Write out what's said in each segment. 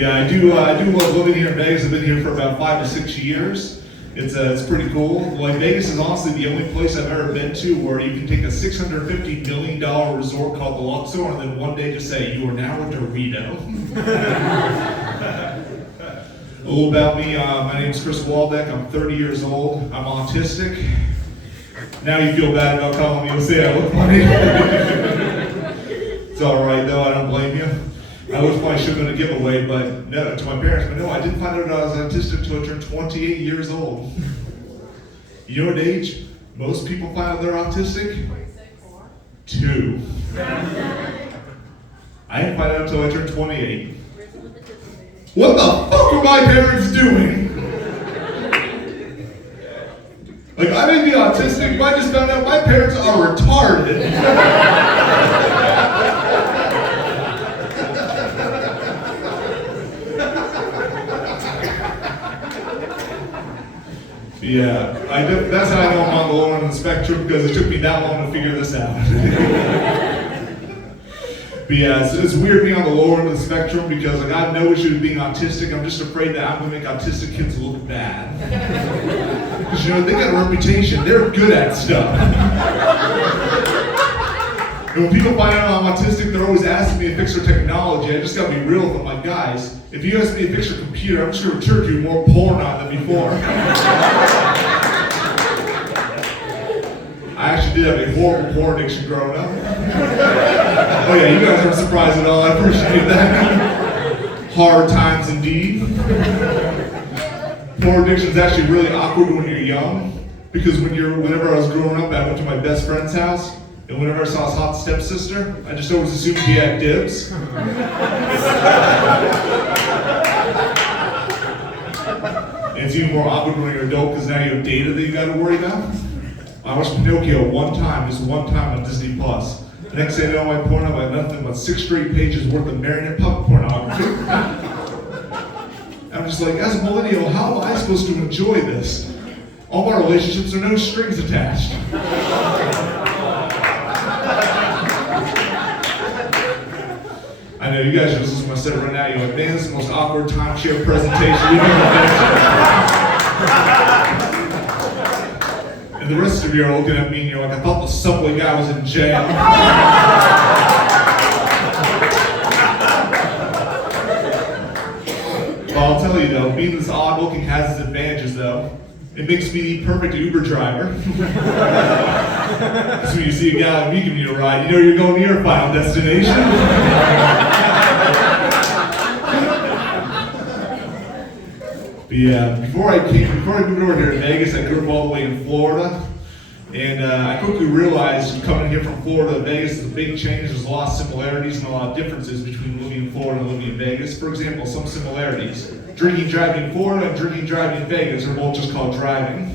Yeah, I do love living here in Vegas. I've been here for about 5 to 6 years. It's pretty cool. Like, Vegas is honestly the only place I've ever been to where you can take a $650 million resort called the Luxor and then one day just say, you are now a Dorito. A little about me, my name is Chris Waldeck. I'm 30 years old. I'm autistic. Now you feel bad about calling me and say I look funny. It's all right though, I don't blame you. I was probably should have been a giveaway, but no, to my parents, but no, I didn't find out I was autistic until I turned 28 years old. You know what age most people find out they're autistic? 2. I didn't find out until I turned 28. What the fuck are my parents doing? Like, I may be autistic, but I just found out my parents are retarded. Yeah, that's how I know I'm on the lower end of the spectrum, because it took me that long to figure this out. But yeah, it's weird being on the lower end of the spectrum because like, I have no issue with being autistic. I'm just afraid that I'm going to make autistic kids look bad. Because you know, they got a reputation. They're good at stuff. And when people find out I'm autistic, they're always asking me to fix their technology. I just got to be real with them. Like, guys, if you ask me to fix your computer, I'm just going to return you more porn on than before. I actually did have a horrible porn addiction growing up. Oh yeah, you guys aren't surprised at all. I appreciate that. Hard times indeed. Porn addiction is actually really awkward when you're young, because whenever I was growing up, I went to my best friend's house, and whenever I saw his hot stepsister, I just always assumed he had dibs. And it's even more awkward when you're an adult because now you have data that you got to worry about. I watched Pinocchio just one time on Disney Plus. The next day I know my porn, I had nothing but 6 straight pages worth of marionette puppet pornography. I'm just like, as a millennial, how am I supposed to enjoy this? All my relationships are no strings attached. I know you guys are listening to my set right now, you're like, man, this is the most awkward timeshare presentation you've ever been to. And the rest of you are looking at me and you're like, I thought the subway guy was in jail. Well, I'll tell you though, being this odd looking has its advantages though. It makes me the perfect Uber driver. So when you see a guy like me giving you a ride, you know you're going to your final destination. But yeah, before I moved over here to Vegas, I grew up all the way in Florida. And I quickly realized coming here from Florida to Vegas is a big change. There's a lot of similarities and a lot of differences between living in Florida and living in Vegas. For example, some similarities. Drinking, driving in Florida and drinking, driving in Vegas are both just called driving.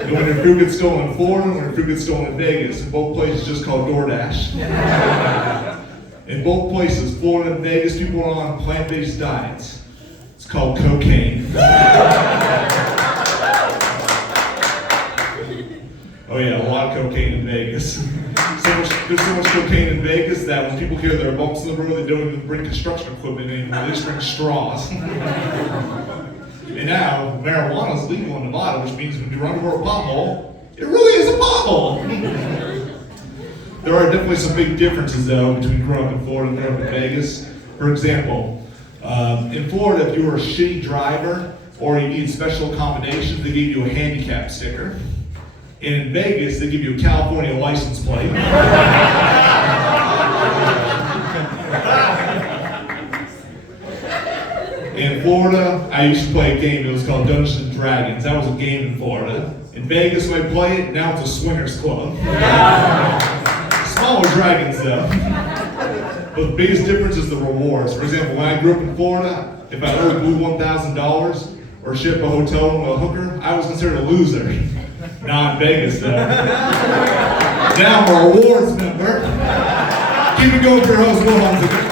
And when your food gets stolen in Florida, when your food gets stolen in Vegas, in both places just called DoorDash. In both places, Florida and Vegas, people are on plant-based diets. It's called cocaine. Oh yeah, a lot of cocaine in Vegas. There's so much cocaine in Vegas that when people hear there are bumps in the road, they don't even bring construction equipment anymore, they just bring straws. And now, marijuana is legal in Nevada, which means when you run over a pothole, it really is a pothole. There are definitely some big differences though between growing up in Florida and growing up in Vegas. For example, in Florida, if you were a shitty driver or you needed special accommodations, they gave you a handicap sticker. And in Vegas, they give you a California license plate. In Florida, I used to play a game, it was called Dungeons and Dragons. That was a game in Florida. In Vegas, when I play it, now it's a swingers club. Smaller dragons though. But the biggest difference is the rewards. For example, when I grew up in Florida, if I ever blew $1,000 or ship a hotel room with a hooker, I was considered a loser. Not in Vegas though. Now I'm a rewards member. Keep it going for your host, Will Hunziker.